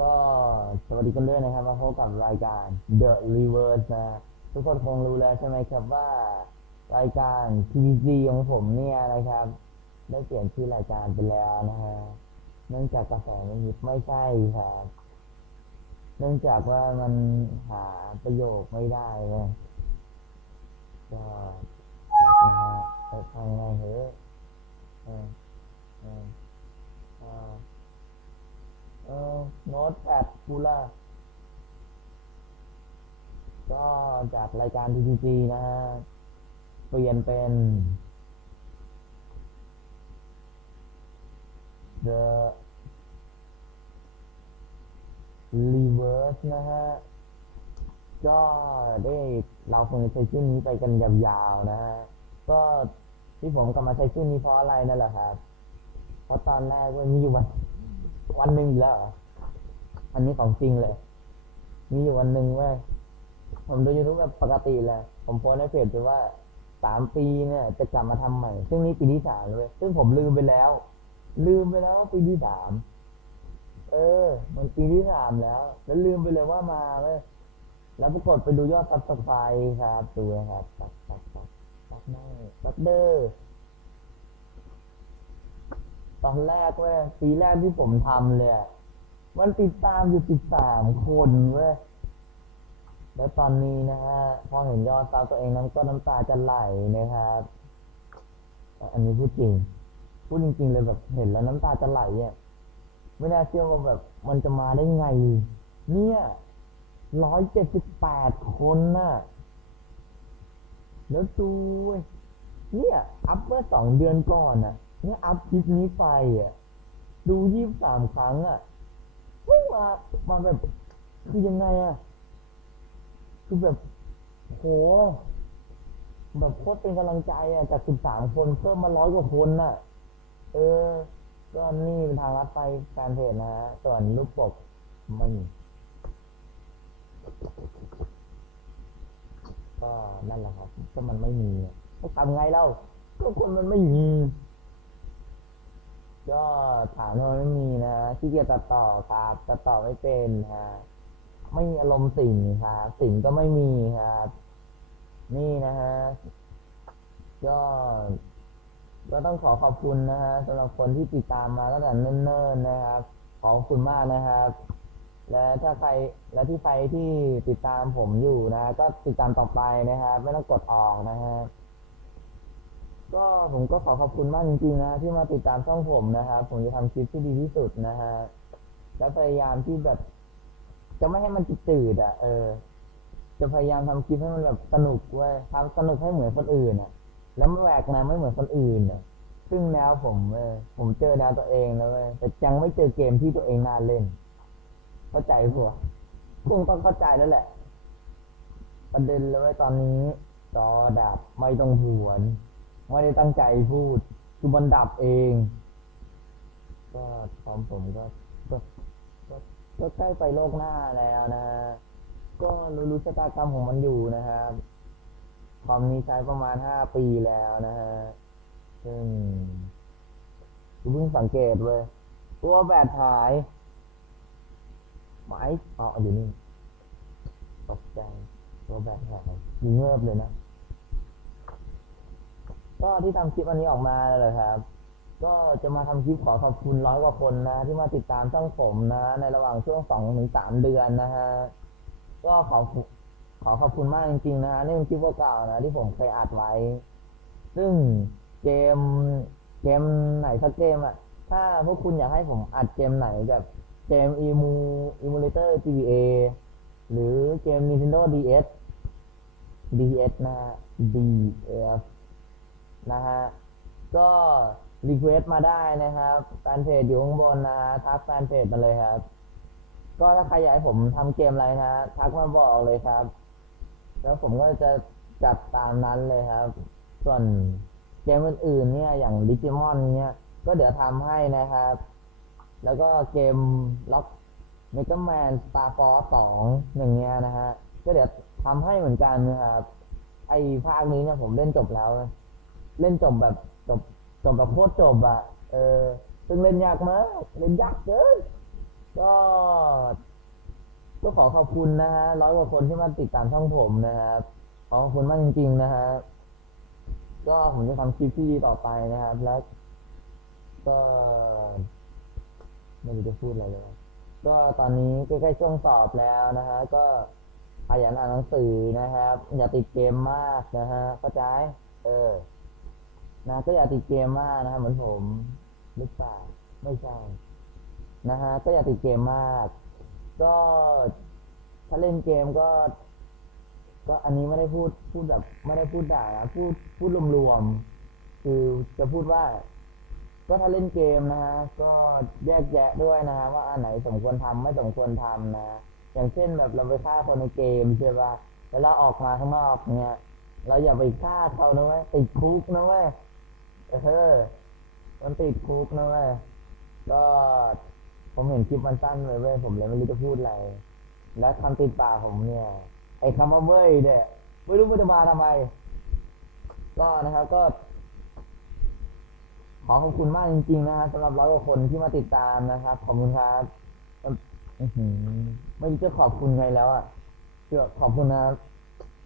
ก็สวัสดีกันด้วยนะครับ มาพบกับรายการ The Reverse นะ ทุกคนคงรู้แล้วใช่ไหมครับว่า รายการ TVC ของผมเนี่ยนะครับ ได้เปลี่ยนชื่อรายการไปแล้วนะฮะ เนื่องจากกระแสมันฮิตไม่ใช่ครับ เนื่องจากว่ามันหาประโยคไม่ได้เลยก็นะฮะไปทางไงเหอะเออเออเออ เออ โน้ตแปดกูล่ะก็จากรายการ TTG นะ เปลี่ยนเป็น The Reverse นะฮะ ก็ได้เราคงจะใช้ชื่อนี้ไปกันยาวๆนะฮะ ก็ที่ผมกลับมาใช้ชื่อนี้เพราะอะไรนั่นแหละครับ เพราะตอนแรกมันมีอยู่วันวันหนึ่งแล้ว อันนี้ของจริงเลย มีอยู่วันหนึ่งเว่า ผมดูยูทูบแบบปกติเลยผมโพสในเพจไปว่าสามปีเนี่ย จะกลับมาทำใหม่ ซึ่งนี่ปีที่สามเลย ซึ่งผมลืมไปแล้ว ลืมไปแล้วว่าปีที่สาม เออ มันปีที่สามแล้ว แล้วลืมไปเลยว่ามาเว้ยแล้วปรากฏไปดูยอดซับสไครต์ครับดูนะครับตัดตัดตัดตัดได้ตัดเดอร์ตอนแรกเว้ยปีแรกที่ผมทำเลย มันติดตามอยู่สิบสามคนเว้ย แล้วตอนนี้นะฮะ พอเห็นยอดซับตัวเองน้ำก็น้ำตาจะไหลนะครับ อันนี้พูดจริง พูดจริง ๆ เลยแบบเห็นแล้วน้ำตาจะไหลอะไม่น่าเชื่อว่าแบบมันจะมาได้ไง เนี่ยร้อยเจ็ดสิบแปดคนน่ะ แล้วดูเนี่ย อัพเมื่อสองเดือนก่อนน่ะ เนี่ยอัพคลิปนี้ไปอะ ดูยี่สิบสามครั้งอะ ม่ามาแบบ คือยังไงอะคือแบบโหแบบโคตรเป็นกำลังใจอะจากสิบสามคนเพิ่มมาร้อยกว่าคนน่ะ เออก็นี่เป็นทางลัดไปแฟนเพจนะฮะส่วนรูปปกม่มีก็นั่นแหละครับก็มันไม่มีก็ทำไงเล่าก็คนมันไม่มี ก็ถามว่าไม่มีนะที่เกียจตัดต่อครับตัดต่อไม่เป็นฮะไม่มีอารมณ์สิ่งครับสิ่งก็ไม่มีครับนี่นะฮะก็ก็ต้องขอขอบคุณนะฮะสำหรับคนที่ติดตามมาตั้งแต่เนิ่นๆนะครับ ขอบคุณมากนะครับ และถ้าใครและที่ใครที่ติดตามผมอยู่นะ ก็ติดตามต่อไปนะครับ ไม่ต้องกดออกนะฮะ ก็ผมก็ขอขอบคุณมากจริงๆนะ ที่มาติดตามช่องผมนะครับผมจะทำคลิปที่ดีที่สุดนะฮะและพยายามที่แบบ จะไม่ให้มันจืดๆอะ เออ จะพยายามทำคลิปให้มันแบบสนุกเว้ยทำสนุกให้เหมือนคนอื่นอะ แล้วไม่แหวกนวไม่เหมือนคนอื่นอะซึ่งแนวผมเว้ยผมเจอแนวตัวเองแล้วเว้ยแต่ยังไม่เจอเกมที่ตัวเองน่าเล่น เข้าใจปะคงต้องเข้าใจแล้วแหละ ประเด็นเลยเว้ยตอนนี้จอดับไม่ต้องหวน ไม่ได้ตั้งใจพูด คือมันดับเอง ก็พร้อมผมก็ก็ก็ก็ใกล้ไปโลกหน้าแล้วนะก็รู้รู้ชะตากรรมของมันอยู่นะครับคอมนี้ใช้ประมาณห้าปีแล้วนะฮะซึ่งเพิ่งสังเกตเว้ยตัวแบตหายไหมอ๋ออยู่นี่ตกใจตัวแบตหายมีเงือบเลยนะ ก็ที่ทำคลิปอันนี้ออกมาเลยครับ ก็จะมาทำคลิปขอขอบคุณร้อยกว่าคนนะ ที่มาติดตามช่องผมนะ ในระหว่างช่วงสองถึงสามเดือนนะฮะก็ขอขอขอบคุณมากจริงๆนะนี่เป็นคลิปเก่านะ ที่ผมเคยอัดไว้ ซึ่งเกมเกมไหนสักเกมอะถ้าพวกคุณอยากให้ผมอัดเกมไหนแบบเกม Emu Emulator GBA หรือเกม Nintendo DS DS นะ DS นะฮะก็รีเควสต์มาได้นะครับแฟนเพจอยู่ข้างบนนะฮะทักแฟนเพจมาเลยครับ ก็ถ้าใครอยากให้ผมทำเกมอะไรนะทักมาบอกเลยครับ แล้วผมก็จะจัดตามนั้นเลยครับ ส่วนเกมอื่นๆเนี่ยอย่างดิจิมอนเนี่ยก็เดี๋ยวทำให้นะครับ แล้วก็เกมล็อกเมก a แมนสตาร์ฟอร์สองอย่างเงี้ยนะฮะก็เดี๋ยวทำให้เหมือนกันนะครับไอภาคนี้เนี่ยผมเล่นจบแล้วนะ เล่นจบแบบจบจบแบบโคตรจบอะเออ ซึ่งเล่นยากมากเล่นยากเกินก็ขอขอบคุณนะฮะร้อยกว่าคนที่มาติดตามช่องผมนะครับขอขอบคุณมากจริง ๆ นะฮะก็ผมจะทำคลิปที่ดีต่อไปนะครับ แล้วก็ไม่รู้จะพูดอะไรเลยก็ตอนนี้ใกล้ๆช่วงสอบแล้วนะฮะก็ขยันอ่านหนังสือนะครับ อย่าติดเกมมากนะฮะเข้าใจ เออ นะก็อย่าติดเกมมากนะครับเหมือนผมหรือเปล่าไม่ใช่นะฮะก็อย่าติดเกมมาก ก็ถ้าเล่นเกมก็ ก็อันนี้ไม่ได้พูดพูดแบบไม่ได้พูดด่านะพูดพูดรวมๆคือจะพูดว่า ก็ถ้าเล่นเกมนะฮะก็แยกแยะด้วยนะฮะว่าอันไหนสมควรทำไม่สมควรทำนะอย่างเช่นแบบเราไปฆ่าคนในเกมใช่ปะแล้วเราออกมาข้างนอกเนี่ยเราอย่าไปฆ่าเขานะเว้ยติดคุกนะเว้ย เออมันติดคุกนะเว้ยก็ผมเห็นคลิปมันสั้นเลยเว้ยผมเลยไม่รู้จะพูดอะไร แล้วคำติดปากผมเนี่ย ไอ้คำว่าเว้ยเนี่ยไม่รู้มันจะมาทำไม ก็นะครับก็ ขอขอบคุณมากจริง ๆ นะฮะสำหรับร้อยกว่าคนที่มาติดตามนะครับ ขอบคุณครับไม่รู้จะขอบคุณไงแล้วอะเชื่อขอบคุณนะ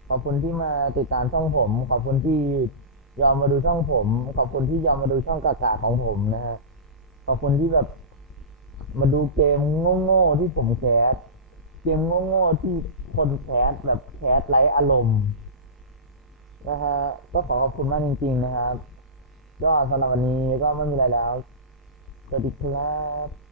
ขอบคุณที่มาติดตามช่องผม ขอบคุณที่ ยอมมาดูช่องผม ขอบคุณที่ยอมมาดูช่องกากาของผมนะฮะขอบคุณที่แบบ มาดูเกมโง่ๆที่ผมแคสเกมโง่ๆที่คนแคสแบบแคสไร้อารมณ์นะฮะก็ขอขอบคุณมากจริง ๆ นะครับก็สำหรับวันนี้ก็ไม่มีอะไรแล้วสวัสดีครับ